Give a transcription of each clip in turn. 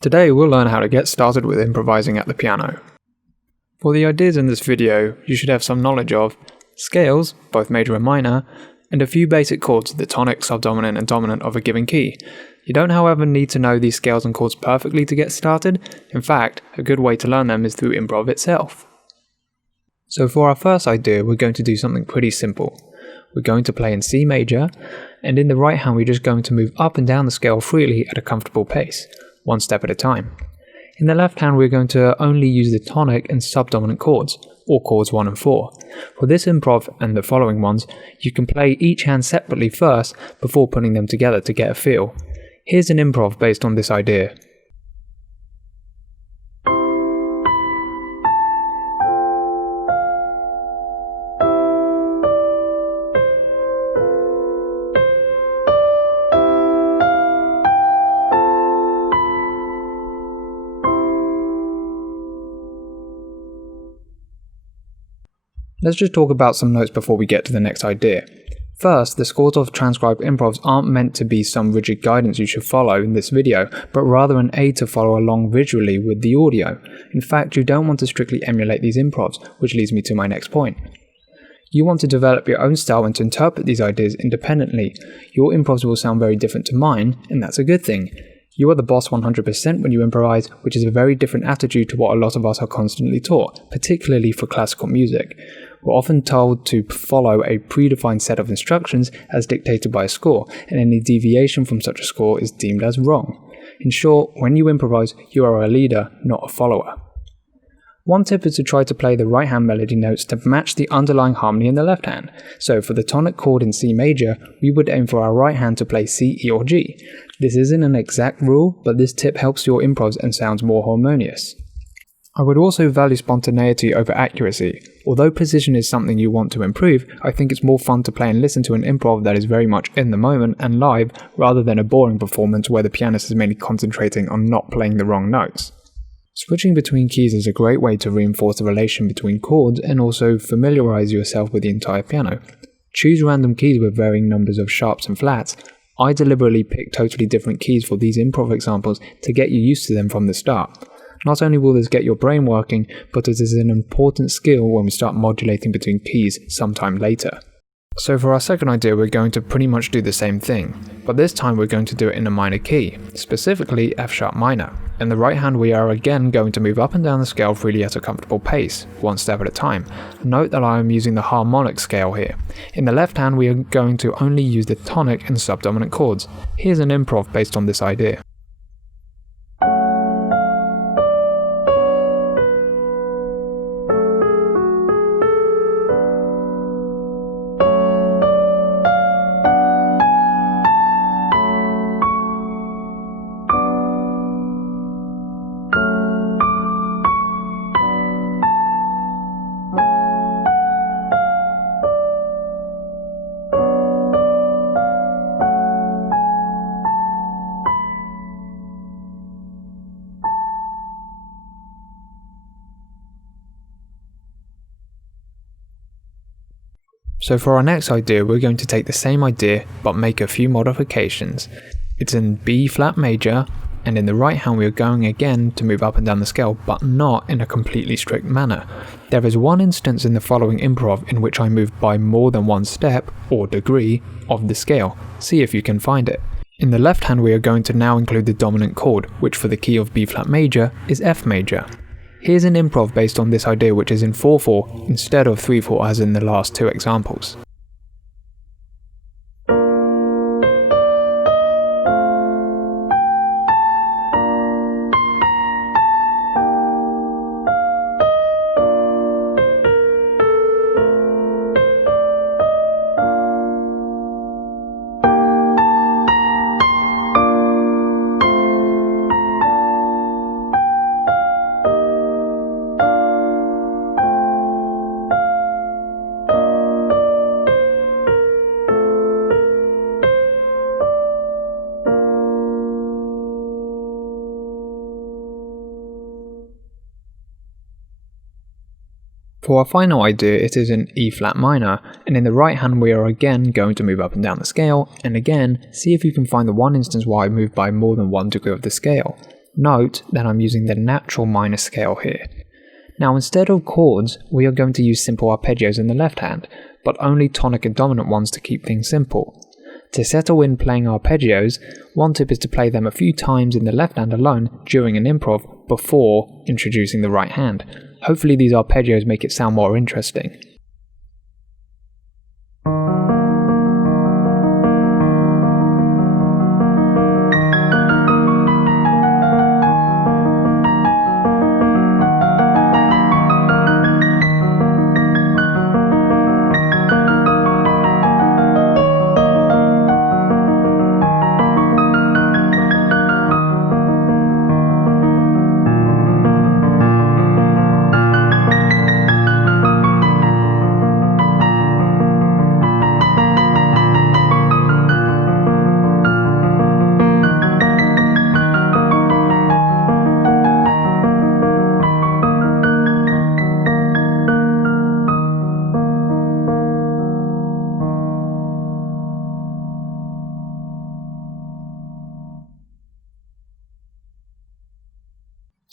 Today we'll learn how to get started with improvising at the piano. For the ideas in this video, you should have some knowledge of scales, both major and minor, and a few basic chords, the tonic, subdominant and dominant of a given key. You don't however need to know these scales and chords perfectly to get started. In fact, a good way to learn them is through improv itself. So for our first idea, we're going to do something pretty simple. We're going to play in C major, and in the right hand we're just going to move up and down the scale freely at a comfortable pace, one step at a time. In the left hand we're going to only use the tonic and subdominant chords, or chords 1 and 4. For this improv and the following ones, you can play each hand separately first before putting them together to get a feel. Here's an improv based on this idea. Let's just talk about some notes before we get to the next idea. First, the scores of transcribed improvs aren't meant to be some rigid guidance you should follow in this video, but rather an aid to follow along visually with the audio. In fact, you don't want to strictly emulate these improvs, which leads me to my next point. You want to develop your own style and to interpret these ideas independently. Your improvs will sound very different to mine, and that's a good thing. You are the boss 100% when you improvise, which is a very different attitude to what a lot of us are constantly taught, particularly for classical music. We're often told to follow a predefined set of instructions as dictated by a score, and any deviation from such a score is deemed as wrong. In short, when you improvise, you are a leader, not a follower. One tip is to try to play the right hand melody notes to match the underlying harmony in the left hand. So for the tonic chord in C major, we would aim for our right hand to play C, E or G. This isn't an exact rule, but this tip helps your improvs and sounds more harmonious. I would also value spontaneity over accuracy. Although precision is something you want to improve, I think it's more fun to play and listen to an improv that is very much in the moment and live, rather than a boring performance where the pianist is mainly concentrating on not playing the wrong notes. Switching between keys is a great way to reinforce the relation between chords and also familiarize yourself with the entire piano. Choose random keys with varying numbers of sharps and flats. I deliberately picked totally different keys for these improv examples to get you used to them from the start. Not only will this get your brain working, but it is an important skill when we start modulating between keys sometime later. So for our second idea, we're going to pretty much do the same thing, but this time we're going to do it in a minor key, specifically F sharp minor. In the right hand we are again going to move up and down the scale freely at a comfortable pace, one step at a time. Note that I am using the harmonic scale here. In the left hand we are going to only use the tonic and subdominant chords. Here's an improv based on this idea. So for our next idea, we're going to take the same idea but make a few modifications. It's in B flat major, and in the right hand we are going again to move up and down the scale, but not in a completely strict manner. There is one instance in the following improv in which I move by more than one step, or degree, of the scale. See if you can find it. In the left hand we are going to now include the dominant chord, which for the key of B flat major is F major. Here's an improv based on this idea, which is in 4/4 instead of 3/4 as in the last two examples. For our final idea, it is in E flat minor, and in the right hand we are again going to move up and down the scale, and again, see if you can find the one instance where I move by more than one degree of the scale. Note that I'm using the natural minor scale here. Now instead of chords, we are going to use simple arpeggios in the left hand, but only tonic and dominant ones to keep things simple. To settle in playing arpeggios, one tip is to play them a few times in the left hand alone during an improv before introducing the right hand. Hopefully these arpeggios make it sound more interesting.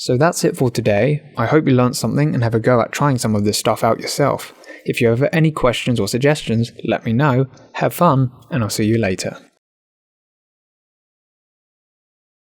So that's it for today. I hope you learnt something and have a go at trying some of this stuff out yourself. If you have any questions or suggestions, let me know. Have fun, and I'll see you later.